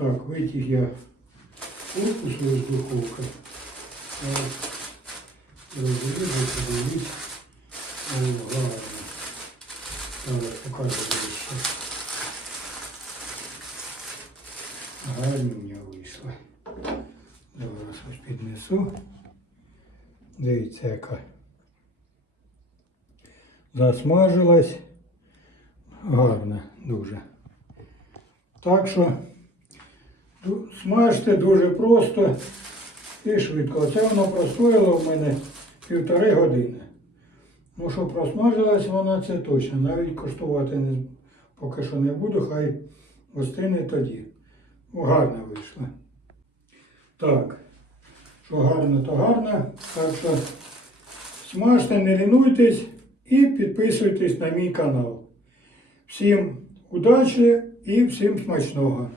Так, витяг я корпус із духовки. Розрізати, подивіться. Гарно. Зараз покажу ще. Гарні в мене вийшли. Зараз ось піднесу. Дивіться, яка засмажилась. Гарна дуже. Так що смажте дуже просто і швидко. Оце воно простоїло в мене півтори години. Ну, що просмажилась вона, це точно. Навіть коштувати не, поки що не буду, хай остине тоді. Ну, гарно вийшло. Так, що гарно, то гарно. Так що смажте, не лінуйтесь і підписуйтесь на мій канал. Всім удачі і всім смачного!